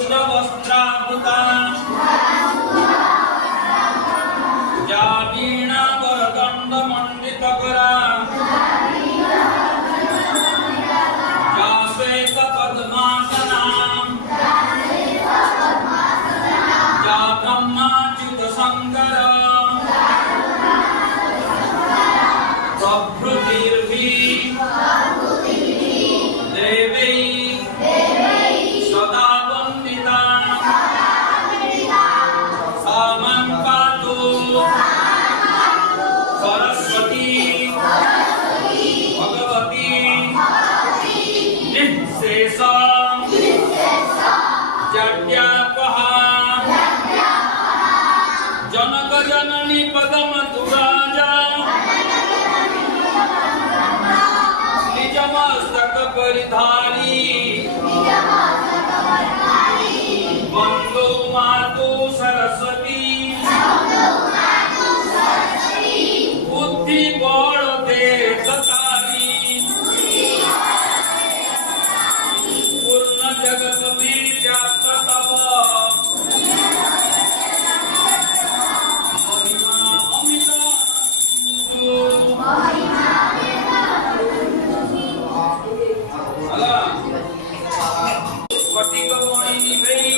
जासूद्रवस्त्रावृता या वीणा वरदण्डमण्डितकरा या श्वेतपद्मासना या ब्रह्माच्युतशङ्कर प्रभृतिर्भिः देवैः सदा वन्दिता सा मम पातु सरस्वती भगवती निःशेषा जड्यापहा जनक जननी पदमधुराजा निजमस्तक परिधारी वन्दो मातु सरस्वती बुद्धि बल दे सतारी पूर्ण जगत में व्याप्त तव महिमा अमित स्फटिकमणि